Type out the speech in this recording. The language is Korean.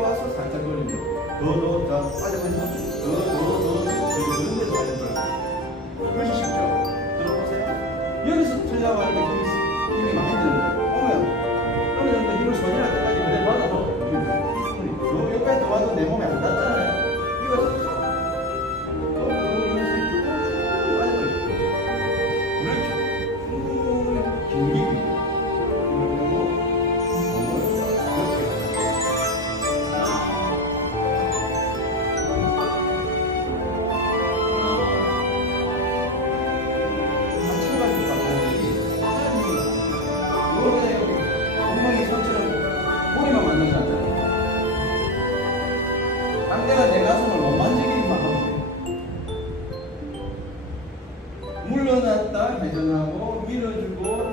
내려와서 살짝 돌리면 더더 자빠져가지고 더더더 이런 데서 빠져버려 훨씬 쉽죠? 들어보세요. 여기서 틀려고 하는 게 힘이, 힘이 많이 드는 거예요. 보면 어느 정도 힘을 손이나 끝까지 그대로 받아도 여기까지 와도 내 몸에 상대가 내 가슴을 못 만지기만 하면 돼. 물러났다 회전하고 밀어주고